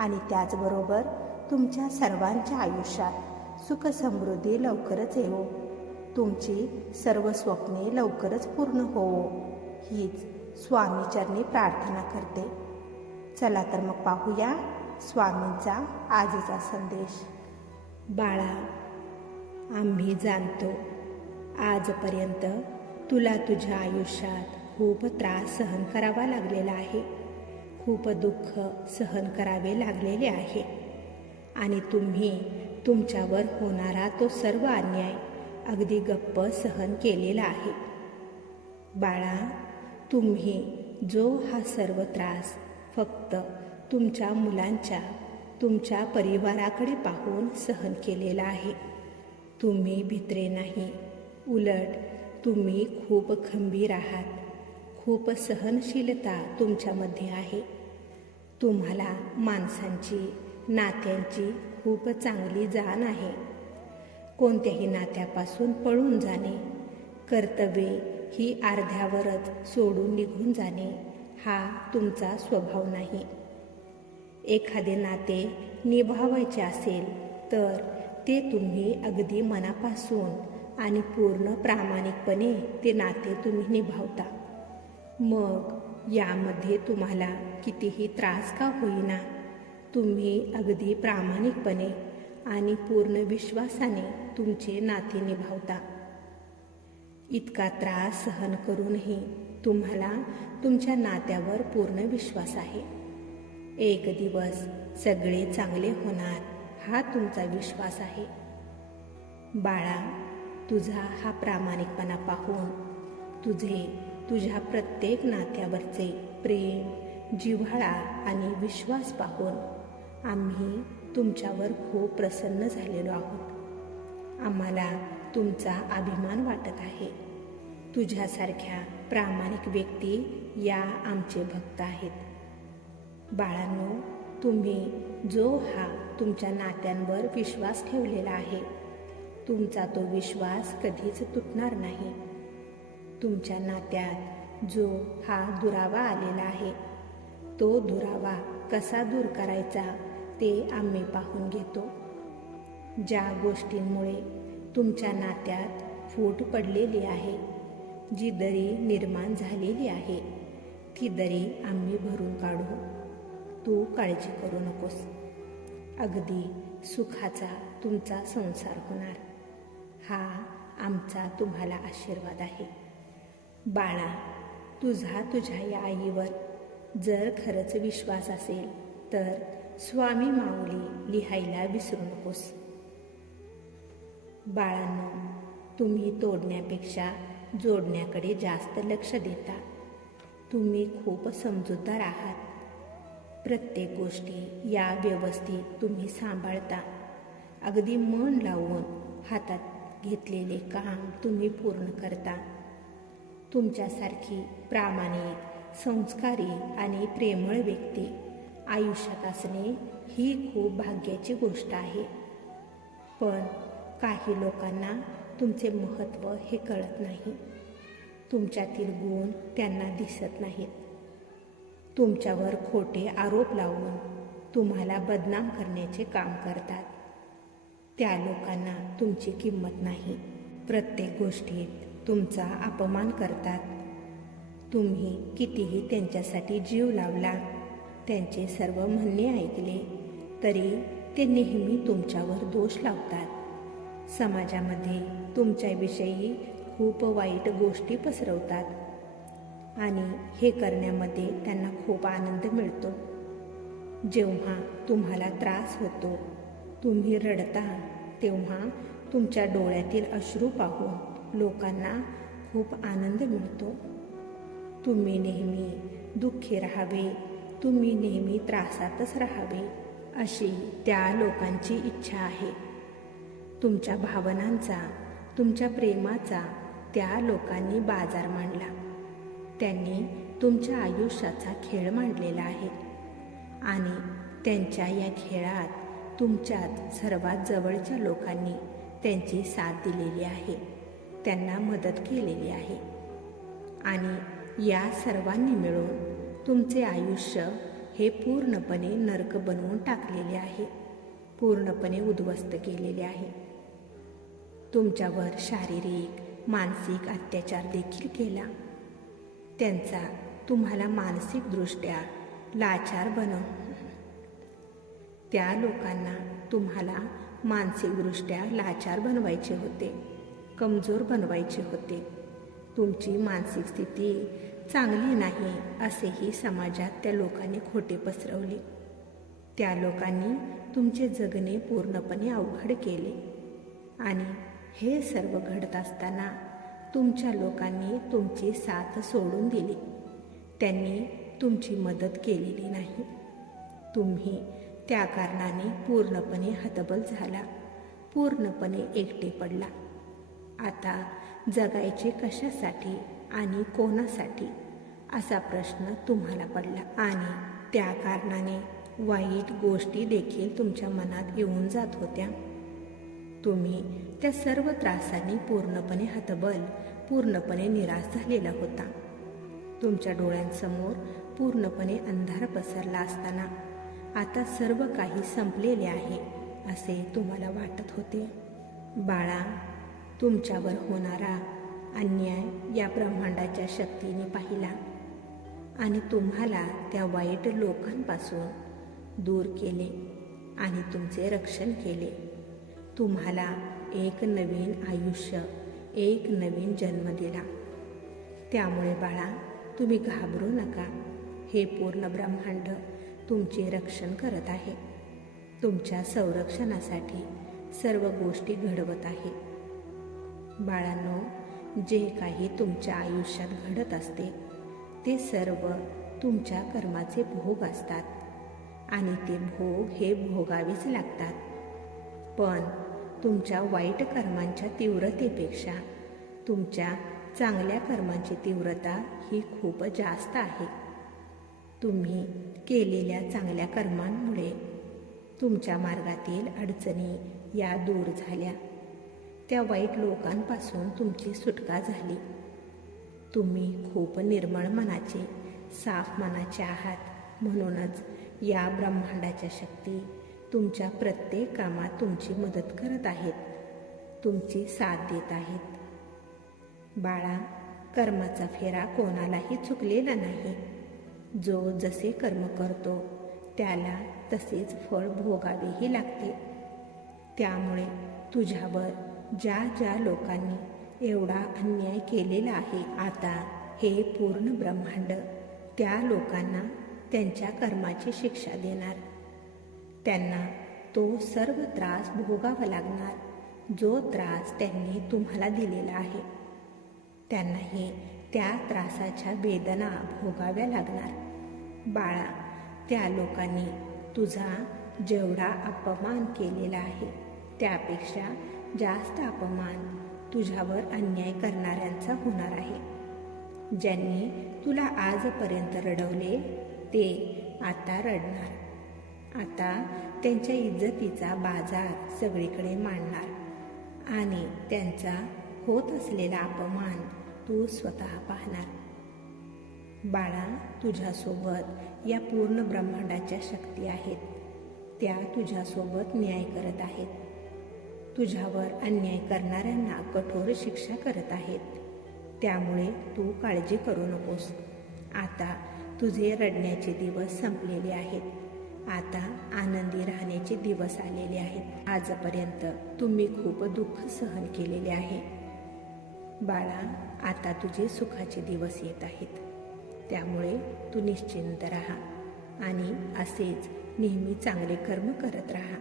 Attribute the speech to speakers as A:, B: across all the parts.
A: आणि त्याचबरोबर तुमच्या सर्वांच्या आयुष्यात सुखसमृद्धी लवकरच येवो. तुमची सर्व स्वप्ने लवकरच पूर्ण होवो. हीच स्वामीचरणी प्रार्थना करते. चला तर मग पाहूया स्वामींचा आजचा संदेश. बाळा आम्ही जाणतो आजपर्यंत तुला तुझ्या आयुष्यात खूप त्रास सहन करावा लागलेला आहे. खूप दुःख सहन करावे लागलेले आहे. आणि तुम्ही तुमच्यावर होणारा तो सर्व अन्याय अगदी गप्प सहन केलेला आहे. बाळा तुम्ही जो हा सर्व त्रास फक्त तुमच्या मुलांच्या तुमच्या परिवाराकडे पाहून सहन केलेला आहे. तुम्ही भित्रे नाही उलट तुम्ही खूप खंबीर आहात. खूप सहनशीलता तुमच्यामध्ये आहे. तुम्हाला माणसांची नात्यांची खूप चांगली जाण आहे. कोणत्याही नात्यापासून पळून जाणे कर्तव्ये ही अर्ध्यावरच सोडून निघून जाणे हा तुमचा स्वभाव नाही. एखादे नाते निभावायचे असेल तर ते तुम्ही अगदी मनापासून आणि पूर्ण प्रामाणिकपणे ते नाते तुम्ही निभावता. मग यामध्ये तुम्हाला कितीही त्रास का होईना तुम्ही अगदी प्रामाणिकपणे आणि पूर्ण विश्वासाने तुमचे नाते निभावता. इतका त्रास सहन करूनही तुम्हाला तुमच्या नात्यावर पूर्ण विश्वास आहे. एक दिवस सगळे चांगले होणार हा तुमचा विश्वास आहे. बाळा तुझा हा प्रामाणिकपणा पाहून तुझे तुझ्या प्रत्येक नात्यावरचे प्रेम जिव्हाळा आणि विश्वास पाहून आम्ही तुमच्यावर खूप प्रसन्न झालेलो आहोत. आम्हाला तुमचा अभिमान वाटत आहे. तुझ्यासारख्या प्रामाणिक व्यक्ती या आमचे भक्त आहेत. बाळांनो तुम्ही जो हा तुमच्या नात्यांवर विश्वास ठेवलेला आहे तुमचा तो विश्वास कधीच तुटणार नाही. तुमच्या नात्यात जो हा दुरावा आलेला आहे तो दुरावा कसा दूर करायचा ते आम्ही पाहून घेतो. ज्या गोष्टींमुळे तुमच्या नात्यात फूट पडलेली आहे जी दरी निर्माण झालेली आहे ती दरी आम्ही भरून काढू. तू काळजी करू नकोस. अगदी सुखाचा तुमचा संसार होणार. हा आमचा तुम्हाला आशीर्वाद आहे. बाळा तुझा तुझ्या या आईवर जर खरंच विश्वास असेल तर स्वामी माऊली लिहायला विसरू नकोस. बाळांनो तुम्ही तोडण्यापेक्षा जोडण्याकडे जास्त लक्ष देता. तुम्ही खूप समजूतदार आहात. प्रत्येक गोष्टी या व्यवस्थित तुम्ही सांभाळता. अगदी मन लावून हातात घेतलेले काम तुम्ही पूर्ण करता. तुमच्यासारखी प्रामाणिक संस्कारी आणि प्रेमळ व्यक्ती आयुष्यात असणे ही खूप भाग्याची गोष्ट आहे. पण काही लोकांना तुमचे महत्त्व हे कळत नाही. तुमच्यातील गुण त्यांना दिसत नाहीत. तुमच्यावर खोटे आरोप लावून तुम्हाला बदनाम करण्याचे काम करतात. त्या लोकांना तुमची किंमत नाही. प्रत्येक गोष्टीत तुमचा अपमान करतात. तुम्ही कितीही त्यांच्यासाठी जीव लावला त्यांचे सर्व म्हणणे ऐकले तरी ते नेहमी तुमच्यावर दोष लावतात. समाजामध्ये तुमच्याविषयी खूप वाईट गोष्टी पसरवतात आणि हे करण्यामध्ये त्यांना खूप आनंद मिळतो. जेव्हा तुम्हाला त्रास होतो तुम्ही रडता तेव्हा तुमच्या डोळ्यातील अश्रू पाहून लोकांना खूप आनंद मिळतो. तुम्ही नेहमी दुःखी राहावे तुम्ही नेहमी त्रासातच राहावे अशी त्या लोकांची इच्छा आहे. तुमच्या भावनांचा तुमच्या प्रेमाचा त्या लोकांनी बाजार मांडला. त्यांनी तुमच्या आयुष्याचा खेळ मांडलेला आहे. आणि त्यांच्या या खेळात तुमच्यात सर्वात जवळच्या लोकांनी त्यांची साथ दिलेली आहे. त्यांना मदत केलेली आहे. आणि या सर्वांनी मिळून तुमचे आयुष्य हे पूर्णपणे नरक बनवून टाकलेले आहे. पूर्णपणे उद्ध्वस्त केलेले आहे. तुमच्यावर शारीरिक मानसिक अत्याचार देखील केला. त्यांचा तुम्हाला मानसिकदृष्ट्या लाचार बनव. त्या लोकांना तुम्हाला मानसिकदृष्ट्या लाचार बनवायचे होते. कमजोर बनवायचे होते. तुमची मानसिक स्थिती चांगली नाही असेही समाजात त्या लोकांनी खोटे पसरवले. त्या लोकांनी तुमचे जगणे पूर्णपणे अवघड केले. आणि हे सर्व घडत असताना तुमच्या लोकांनी तुमची साथ सोडून दिली. त्यांनी तुमची मदत केलेली नाही. तुम्ही त्या कारणाने पूर्णपणे हतबल झाला. पूर्णपणे एकटे पडला. आता जगायचे कशासाठी आणि कोणासाठी असा प्रश्न तुम्हाला पडला. आणि त्या कारणाने वाईट गोष्टी देखील तुमच्या मनात येऊन जात होत्या. तुम्ही त्या सर्व त्रासांनी पूर्णपणे हतबल पूर्णपणे निराश झालेला होता. तुमच्या डोळ्यांसमोर पूर्णपणे अंधार पसरला असताना आता सर्व काही संपलेले आहे असे तुम्हाला वाटत होते. बाळा तुमच्यावर होणारा अन्याय या ब्रह्मांडाच्या शक्तीने पाहिला. आणि तुम्हाला त्या वाईट लोकांपासून दूर केले आणि तुमचे रक्षण केले. तुम्हाला एक नवीन आयुष्य एक नवीन जन्म दिला. त्यामुळे बाळा तुम्ही घाबरू नका. हे पूर्ण ब्रह्मांड तुमचे रक्षण करत आहे. तुमच्या संरक्षणासाठी सर्व गोष्टी घडवत आहे. बाळांनो जे काही तुमच्या आयुष्यात घडत असते ते सर्व तुमच्या कर्माचे भोग असतात. आणि ते भोग हे भोगावेच लागतात. पण तुमच्या वाईट कर्मांच्या तीव्रतेपेक्षा तुमच्या चांगल्या कर्मांची तीव्रता ही खूप जास्त आहे. तुम्ही केलेल्या चांगल्या कर्मांमुळे तुमच्या मार्गातील अडचणी या दूर झाल्या. त्या वाईट लोकांपासून तुमची सुटका झाली. तुम्ही खूप निर्मळ मनाचे साफ मनाचे आहात. म्हणूनच या ब्रह्मांडाच्या शक्ती तुमच्या प्रत्येक कामात तुमची मदत करत आहेत. तुमची साथ देत आहेत. बाळा कर्माचा फेरा कोणालाही चुकलेला नाही. जो जसे कर्म करतो त्याला तसेच फळ भोगावेही लागते. त्यामुळे तुझ्यावर ज्या ज्या लोकांनी एवढा अन्याय केलेला आहे आता हे पूर्ण ब्रह्मांड त्या लोकांना त्यांच्या कर्माची शिक्षा देणार. त्यांना तो सर्व त्रास भोगावा लागणार जो त्रास त्यांनी तुम्हाला दिलेला आहे. त्यांनाही त्या त्रासाच्या वेदना भोगाव्या लागणार. बाळा त्या लोकांनी तुझा जेवढा अपमान केलेला आहे त्यापेक्षा जास्त अपमान तुझ्यावर अन्याय करणाऱ्यांचा होणार आहे. ज्यांनी तुला आजपर्यंत रडवले ते आता रडणार. आता त्यांच्या इज्जतीचा बाजार सगळीकडे मांडणार आणि त्यांचा होत असलेला अपमान तू स्वतः पाहणार. बाळा तुझ्यासोबत या पूर्ण ब्रह्मांडाच्या शक्ती आहेत. त्या तुझ्यासोबत न्याय करत आहेत. तुझ्यावर अन्याय करणाऱ्यांना कठोर शिक्षा करत आहेत. त्यामुळे तू काळजी करू नकोस. आता तुझे रडण्याचे दिवस संपलेले आहेत. आता आनंदी राहण्याचे दिवस आलेले आहेत. आजपर्यंत तुम्ही खूप दुःख सहन केलेले आहे. बाळा आता तुझे सुखाचे दिवस येत आहेत. त्यामुळे तू निश्चिंत राहा आणि असेच नेहमी चांगले कर्म करत राहा.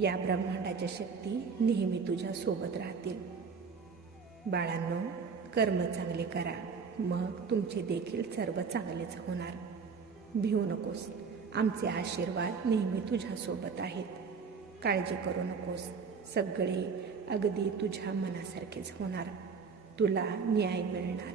A: या ब्रह्मांडाच्या शक्ती नेहमी तुझ्या सोबत राहतील. बाळांनो कर्म चांगले करा. मग तुमचे देखील सर्व चांगलेच होणार. भिवू नकोस. आमचे आशीर्वाद नेहमी तुझ्यासोबत आहेत. काळजी करू नकोस. सगळे अगदी तुझ्या मनासारखेच होणार. तुला न्याय मिळणार.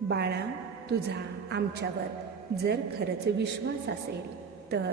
A: बाळा तुझा आमच्यावर जर खरंच विश्वास असेल तर